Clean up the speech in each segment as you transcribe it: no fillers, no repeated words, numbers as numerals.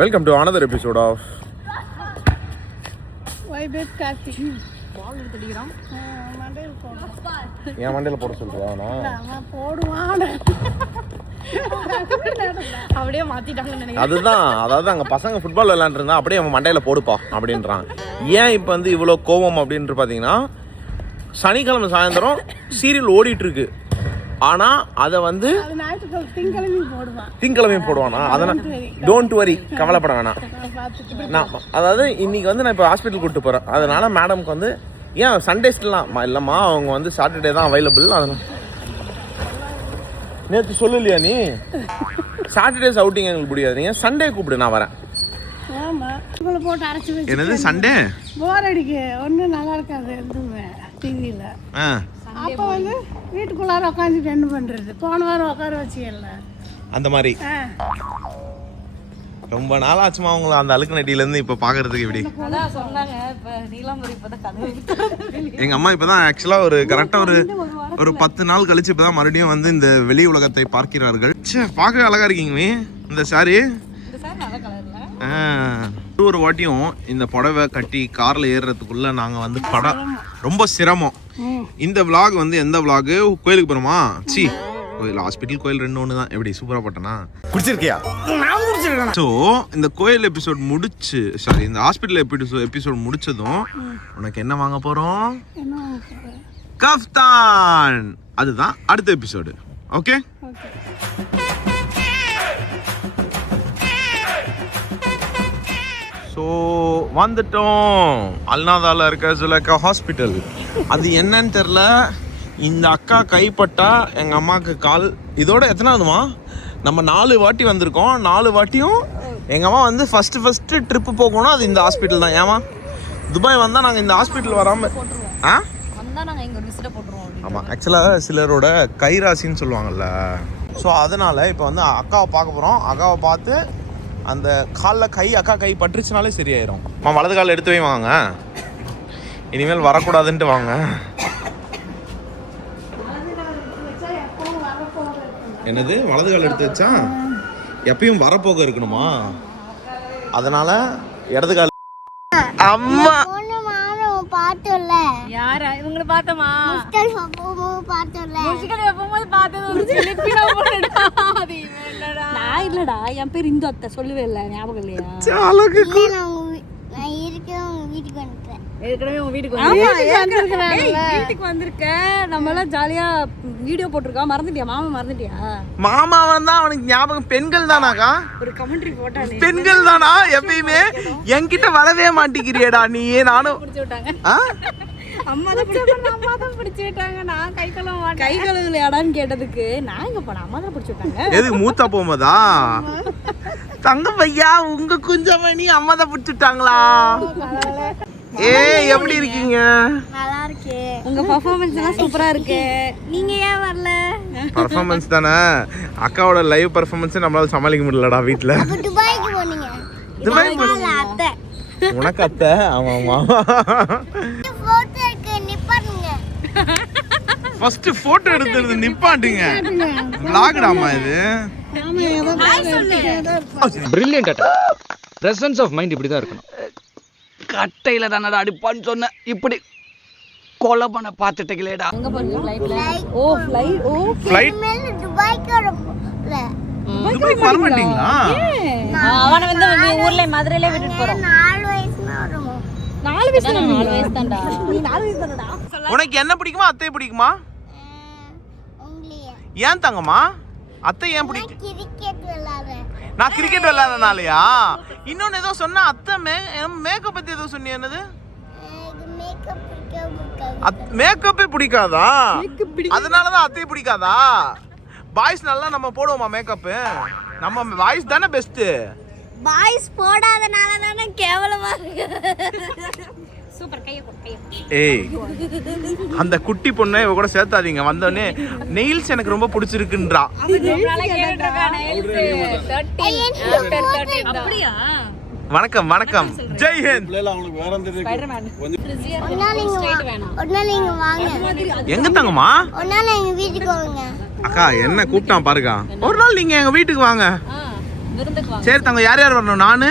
Welcome to another episode of Why bet Karthik? என் மண்டையில போட சொல்றியா? நான் போடுவான். அப்படியே மாத்திட்டாங்கன்னு நினைக்கிறேன். அதுதான், அதாவது அங்க பசங்க ஃபுட்பால் விளையாண்டு இருந்தா அப்படியே அவன் மண்டையில போடுப்பா அப்படின்றான். ஏன் இப்போ வந்து இவ்வளோ கோவம் அப்படின்ட்டு பார்த்தீங்கன்னா, சனிக்கிழமை சாயந்தரம் சீரியல் ஓடிட்டு இருக்கு. ஆனா அதை வந்து திங்கக்கிழமையும் போடுவானா? அதனால் டோன்ட் வரி, கவலைப்பட வேணாம். நான் அதாவது இன்னைக்கு வந்து நான் இப்போ ஹாஸ்பிட்டல் கூப்பிட்டு போகிறேன். அதனால மேடம்க்கு வந்து ஏன் சண்டேஸ்லாம் இல்லைம்மா, அவங்க வந்து சாட்டர்டே தான் அவைலபிள். அதனால் நேற்று சொல்லலையா நீ? சாட்டர்டேஸ் அவுட்டிங் எங்களுக்கு முடியாது, நீங்கள் சண்டே கூப்பிடு, நான் வரேன். என்னது சண்டே போர் அடிக்கு, ஒன்றும் நல்லா இருக்காது எதுவுமே டிவியில். அப்போ வந்து வீட்டுக்குள்ளார உட்காந்துட்டு என்ன பண்ணுறது? போன வாரம் உட்கார வச்சியல்ல அந்த மாதிரி. ரொம்ப நாள் ஆச்சுமா அவங்கள அந்த அழுக்கு நட்டியிலேருந்து இப்போ பார்க்கறதுக்கு. இப்படி எங்கள் அம்மா இப்போ தான் ஆக்சுவலாக ஒரு கரெக்டாக ஒரு 10 நாள் கழிச்சு இப்போ தான் மறுபடியும் வந்து இந்த வெளி உலகத்தை பார்க்கிறார்கள். சே, பார்க்க அழகாக இருக்கீங்க இந்த சாரி. ஒரு வாட்டியும் இந்த புடவை கட்டி காரில் ஏறுறதுக்குள்ள நாங்கள் வந்து ரொம்ப சிரமம். இந்த விளாக் வந்து எந்த விளாக்? கோயிலுக்கு போகிறோமா? சி, கோயில் ஹாஸ்பிட்டல் கோயில் ரெண்டு ஒன்று தான். எப்படி சூப்பராக போட்டேனா? பிடிச்சிருக்கியா? ஸோ இந்த கோயில் எபிசோட் முடிச்சு, சாரி இந்த ஹாஸ்பிட்டல் எபிசோட் முடிச்சதும் உனக்கு என்ன வாங்க போகிறோம்? கஃப்தான். அதுதான் அடுத்த எபிசோடு. ஓகே, ஸோ வந்துட்டோம். அல்நாதாவில் இருக்க சுலேகா ஹாஸ்பிட்டல். அது என்னன்னு தெரில. இந்த அக்கா கைப்பட்டா எங்கள் அம்மாவுக்கு கால். இதோட எத்தனாவதுமா? நம்ம 4 வாட்டி வந்திருக்கோம். 4 வாட்டியும் எங்கள் அம்மா வந்து ஃபஸ்ட்டு ட்ரிப்பு போகணும், அது இந்த ஹாஸ்பிட்டல் தான். ஏமா துபாய் வந்தால் நாங்கள் இந்த ஹாஸ்பிட்டல் வராமல் ஆமாம், ஆக்சுவலாக சிலரோட கைராசின்னு சொல்லுவாங்கள்ல. ஸோ அதனால் இப்போ வந்து அக்காவை பார்க்க போகிறோம். அக்காவை பார்த்து அந்த காலில் அக்கா கை பட்டுருச்சுனாலே சரியாயிரும். வலது காலில் எடுத்து போய் வாங்க, இனிமேல் வரக்கூடாதுன்ட்டு வாங்க. என்னது வலது கால் எடுத்து வச்சா எப்பயும் வரப்போக இருக்கணுமா? அதனால இடது கால். அம்மா பார்த்தோம்ல, யாரா இவங்கள பார்த்தமா? முஸ்கல் பார்த்தோம்ல, முஸ்கல் எப்பவும் பார்த்தது. நான் இல்லடா, என் பேர் இந்து அத்தை, சொல்லவே இல்லை, ஞாபகம் இல்லையா? நான் இருக்கேன் வீட்டுக்கு வந்துட்டேன். ஏற்கனவே உங்க வீட்டுக்கு வந்திருக்கேன். நம்ம எல்லாம் ஜாலியா வீடியோ போட்டிருக்கோம். மறந்துட்டியா? மாமா மறந்துட்டியா? மாமா வந்தா அவனுக்கு ஞாபகம் பெண்கள் தானாக்கா? ஒரு கமெண்ட்ரி போட்டா பெண்கள் தானா? எப்பயுமே என்கிட்ட வரவே மாட்டேங்கிறியடா நீ. நானும் பிடிச்சு விட்டாங்க. அம்மா தான் பிடிச்சு விட்டாங்க. நான் கை கழுவலையாடான்னு கேட்டதுக்கு நான் எங்க போனேன், அம்மா தான் பிடிச்சு விட்டாங்க. எதுக்கு மூத்தா போகும்போதா? தங்க பையா உங்க குஞ்சமணி அம்மா தான் பிடிச்சு விட்டாங்களா? எப்படி இருக்கீங்க? நல்லா இருக்கேன். உங்க பெர்ஃபார்மன்ஸ் எல்லாம் சூப்பரா இருக்கு. நீங்க ஏன் வரல? பெர்ஃபார்மன்ஸ் தானே, அக்காவோட லைவ் பெர்ஃபார்மன்ஸ் நம்மளால சமாளிக்க முடியலடா வீட்ல. துபாய்க்கு போனீங்க? துபாய்க்கு அத்தை. உனக்கு அத்தை? ஆமா ஆமா. போட்டோ எடுக்க நிப்பாட்டுங்க. ஃபர்ஸ்ட் போட்டோ எடுக்கிறது நிப்பாட்டுங்க. vlogடாமா இது? Brilliant atta. Presence of mind இப்படி தான் இருக்கணும். கட்டையில தானடா அடிப்பான்னு சொன்ன, இப்படி கொலை பண்ண பார்த்துட்டீங்களேடா. எங்க போறீங்க? ஃளைட்ல? ஓ ஃளைட். ஓகே, மேல துபாய்க்கு வரல. துபாய்க்கு வர மாட்டீங்களா? அவன வந்து ஊர்ல மதுரையில விட்டுட்டு போறோம். 4 வயசுல வருவோம். 4 வயசு தான்டா. நீ 4 வயசு தானடா. உனக்கு என்ன பிடிக்குமா அத்தை பிடிக்குமா? உங்களையே. ஏன் தங்கம்மா அத்தை ஏன் பிடிக்கும்? கிரிக்கெட் விளையாடுறேன். நான் கிரிக்கெட் விளையாடுறனாலயா? இன்னொன்னு ஏதோ சொன்னா அத்தை மேக்கப் பத்தி ஏதோ சொன்னீங்க. என்னது? மேக்கப்பே பிடிக்காதா? அதனாலதான் அத்தையை பிடிக்காதா? பாய்ஸ் நல்லா நம்ம போடுவோமா மேக்கப்பு? நம்ம பாய்ஸ் தானே பெஸ்ட். பாய்ஸ் போடாதனால தானே கேவலமா இருக்கு. சூப்பர், கைய போடு. ஏய், அந்த குட்டி பொண்ணை இவ கூட சேர்த்தாதீங்க. வந்தோடனே நெயில்ஸ் எனக்கு ரொம்ப பிடிச்சிருக்குன்றா. வணக்கம் வணக்கம், ஜெய் ஹிந்த். எங்க தங்கம்மா? வீட்டுக்கு வாங்க அக்கா என்ன கூப்பிட்டான் பாருக்கா. ஒரு நாள் நீங்க எங்க வீட்டுக்கு வாங்க. சரி தங்க, யார் யார் வரணும்? நானு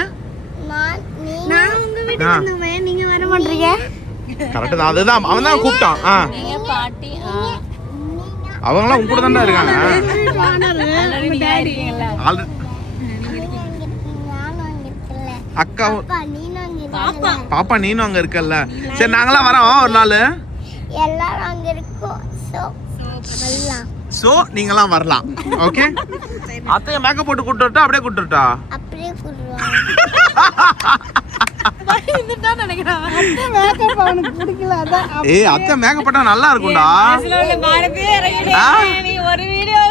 நான் உங்க வீட்டுக்கு வந்துவேன், நீங்க வர மாட்டீங்க. கரெக்ட் தான், அதுதான் அவன் தான் கூப்பிட்டான். அவங்களாம் உங்க கூட தான்டா இருக்காங்க. அக்கா பாப்பா நீனும் அங்க இருக்கல்ல. சரி நாங்களாம் வரோம் ஒரு நாள். எல்லாரும் அங்க இருக்கோம். சோ நீங்களாம் வரலாம். ஓகே. அத்தைய மேக்கப் போட்டு கூட்டுட்டா அப்படியே கூட்டுட்டா? அப்படியே கூடுவாங்க. ஏய் அத்தை மேக்கப் போட்டா நல்லா இருக்கும்டா.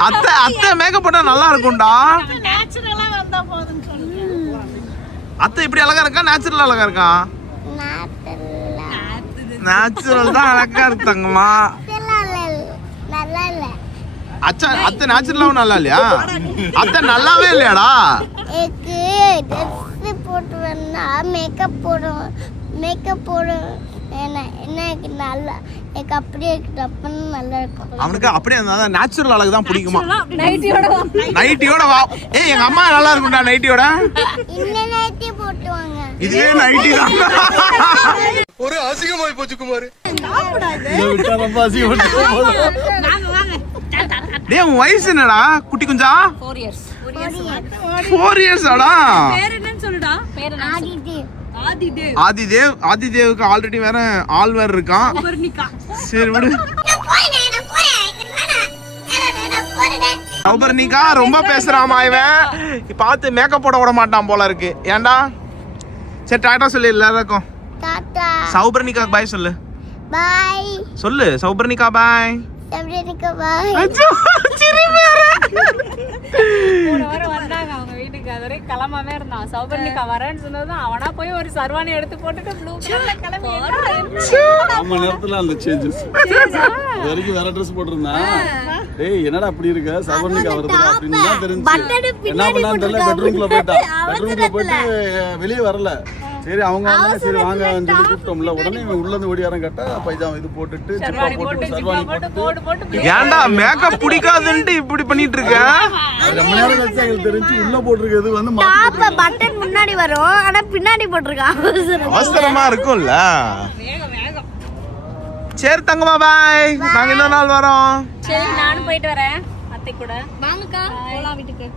அத்தை மேக்கப் போட்டா நல்லா இருக்கும்டா. அத்தை இப்படி அழகா இருக்கா, நேச்சுரல் அழகா இருக்கா? நேச்சுரல் தான் அழகா இருக்காங்கம்மா. அச்சா அத்தை நேச்சுரலாவும் நல்லா இல்லையா? அத்தை நல்லாவே இல்லையாடா? போட்டு வந்தா மேக்கப் போடும் எனக்கு நல்லா எனக்கு அப்படியே இருக்கணும், நல்லா இருக்கும். அவனுக்கு அப்படியே அந்த நேச்சுரல் அழகு தான் பிடிக்குமா? நைட்டியோட வா. ஏய் எங்க அம்மா நல்லா இருக்கும்டா நைட்டியோட. இன்னும் நைட்டி போட்டுவாங்க. இதுவே நைட்டி தான். ஒரு அசிங்கமாய் போச்சு குமார். டேய் உன் வயசு என்னடா குட்டி குஞ்சா? 4 years ஆடா. பேர் என்னன்னு சொல்லுடா. பேர் என்ன? ஆதிதேவ். ஆதிதேவுக்கு ஆல்ரெடி வேற ஆள் வேற இருக்கான். சரி விடு. சௌபர்ணிகா ரொம்ப பேசுறாமா இவன். பார்த்து மேக்கப் போட விட மாட்டான் போல இருக்கு. ஏன்டா? சரி டாடா சொல்லு எல்லாருக்கும். டாடா. சௌபர்ணிகா பாய் சொல்லு. பாய். சொல்லு சௌபர்ணிகா பாய். சௌபர்ணிகா பாய். அச்சோ சிரி வேற. ஒரு வாரம் வந்தாங்க அவங்க வீட்டுக்கு. அதுவரை கிளம்பாம இருந்தான். சௌபர்ணிகா வரேன்னு சொன்னதும் அவனா போய் ஒரு சர்வானி எடுத்து போட்டுட்டு ப்ளூ கலர்ல கிளம்பி ஆமா நேரத்துல அந்த சேஞ்சஸ் வரைக்கும் வேற ட்ரெஸ் போட்டிருந்தான். டேய் என்னடா அப்படி இருக்க சவர்ணிகா வருது அப்படின்னு தான் தெரிஞ்சு என்ன பண்ணான்னு தெரியல. பெட்ரூம்ல போயிட்டு வெளியே வரல. சரி அவங்க சரி வாங்க சொல்லி கூப்பிட்டோம்ல. உடனே இவன் உள்ள இருந்து ஓடியாரம் கட்ட பைஜாமா இது போட்டுட்டு ஜிப்பா போட்டு சர்வானி போட்டு ஏன்டா மேக்கப் பிடிக்காதுன்னு இப்படி பண்ணிட்டு இருக்க? ரொம்ப நேரம் கழிச்சு எங்களுக்கு தெரிஞ்சு உள்ள போட்டிருக்கிறது வந்து டாப் பட்டன் முன்னாடி வரும், ஆனா பின்னாடி போட்டிருக்கான். அவசரமா இருக்கும்ல. சரி தங்கம்மா பாய். நாங்க இன்னொரு நாள் வரோம். சரி நானும் போயிட்டு வரேன் அத்தை கூட. வாங்கக்கா போலாம் வீட்டுக்கு.